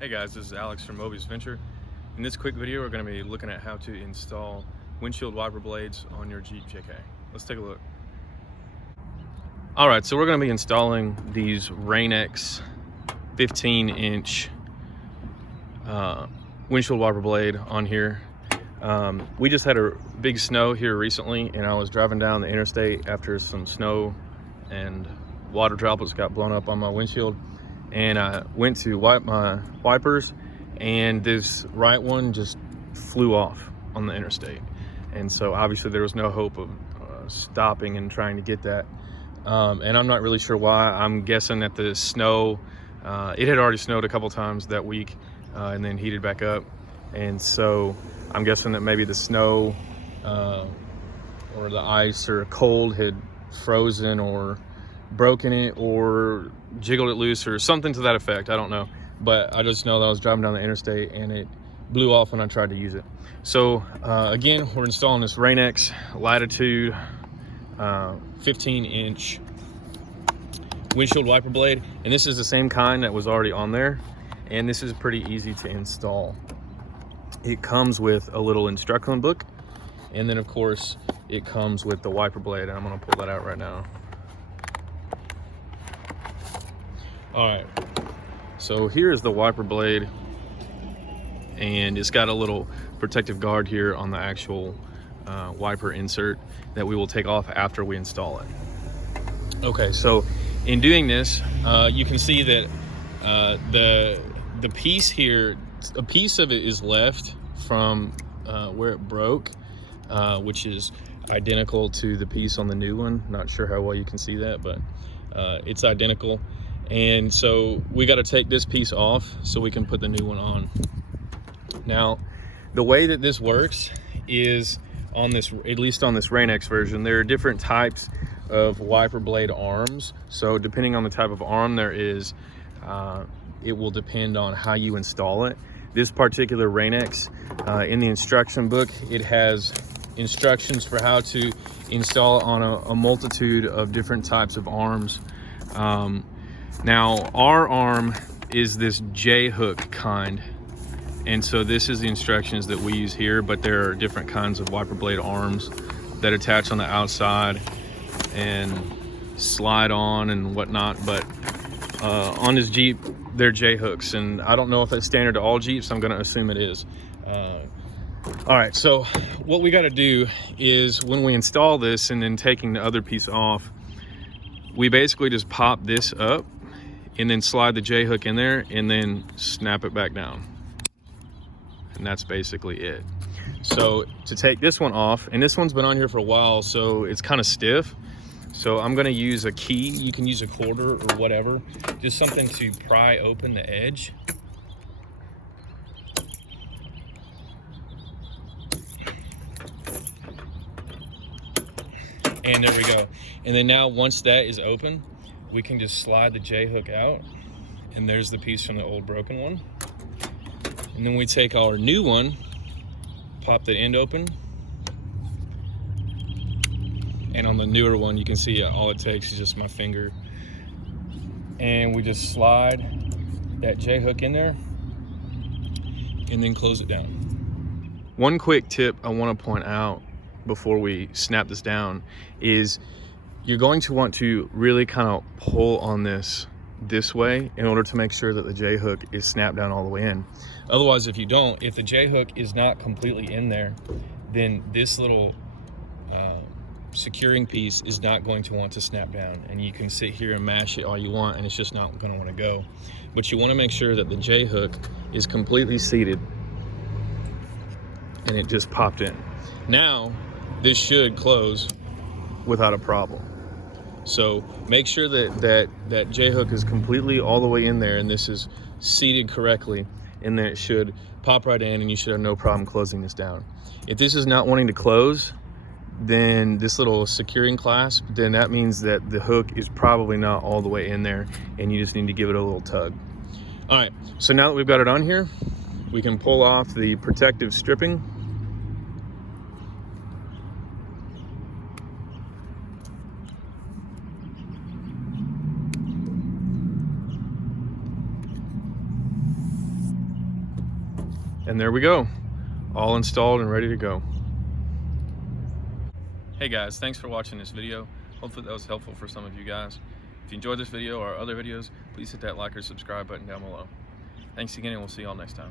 Hey guys, this is Alex from Mobius Venture. In this quick video, we're going to be looking at how to install windshield wiper blades on your Jeep JK. Let's take a look. Alright, so we're going to be installing these Rain-X 15-inch windshield wiper blade on here. We just had a big snow here recently, and I was driving down the interstate after some snow and water droplets got blown up on my windshield. And I went to wipe my wipers, and this right one just flew off on the interstate. And so obviously there was no hope of stopping and trying to get that. And I'm not really sure why. I'm guessing that the snow, it had already snowed a couple times that week and then heated back up. And so I'm guessing that maybe the snow or the ice or cold had frozen or broken it or jiggled it loose or something to that effect. I don't know, but I just know that I was driving down the interstate and it blew off when I tried to use it. So again, we're installing this Rain-X Latitude 15-inch windshield wiper blade, and this is the same kind that was already on there, and this is pretty easy to install. It comes with a little instruction book, and then of course it comes with the wiper blade, and I'm going to pull that out right now. All right, so here's the wiper blade, and it's got a little protective guard here on the actual wiper insert that we will take off after we install it. Okay, so in doing this, you can see that the piece here, a piece of it is left from where it broke, which is identical to the piece on the new one. Not sure how well you can see that, but it's identical. And so we got to take this piece off so we can put the new one on. Now, the way that this works is on this, at least on this Rain-X version, there are different types of wiper blade arms. So depending on the type of arm there is, it will depend on how you install it. This particular Rain-X, in the instruction book, it has instructions for how to install on a multitude of different types of arms. Now, our arm is this J-hook kind, and so this is the instructions that we use here, but there are different kinds of wiper blade arms that attach on the outside and slide on and whatnot, but on this Jeep, they're J-hooks, and I don't know if that's standard to all Jeeps. I'm going to assume it is. All right, so what we got to do is when we install this and then taking the other piece off, we basically just pop this up and then slide the J-hook in there and then snap it back down. And that's basically it. So to take this one off, and this one's been on here for a while, so it's kind of stiff. So I'm gonna use a key. You can use a quarter or whatever, just something to pry open the edge. And there we go. And then now once that is open, we can just slide the J-hook out, and there's the piece from the old broken one. And then we take our new one, pop the end open, and on the newer one you can see all it takes is just my finger, and we just slide that J-hook in there and then close it down. One quick tip I want to point out before we snap this down is you're going to want to really kind of pull on this way in order to make sure that the J-hook is snapped down all the way in. Otherwise, if you don't, if the J-hook is not completely in there, then this little securing piece is not going to want to snap down, and you can sit here and mash it all you want and it's just not going to want to go. But you want to make sure that the J-hook is completely seated and it just popped in. Now this should close without a problem. So make sure that J-hook is completely all the way in there and this is seated correctly, and then it should pop right in and you should have no problem closing this down. If this is not wanting to close, then this little securing clasp, then that means that the hook is probably not all the way in there and you just need to give it a little tug. All right, so now that we've got it on here, we can pull off the protective stripping. And there we go, all installed and ready to go. Hey guys, thanks for watching this video. Hopefully that was helpful for some of you guys. If you enjoyed this video or other videos, please hit that like or subscribe button down below. Thanks again, and we'll see y'all next time.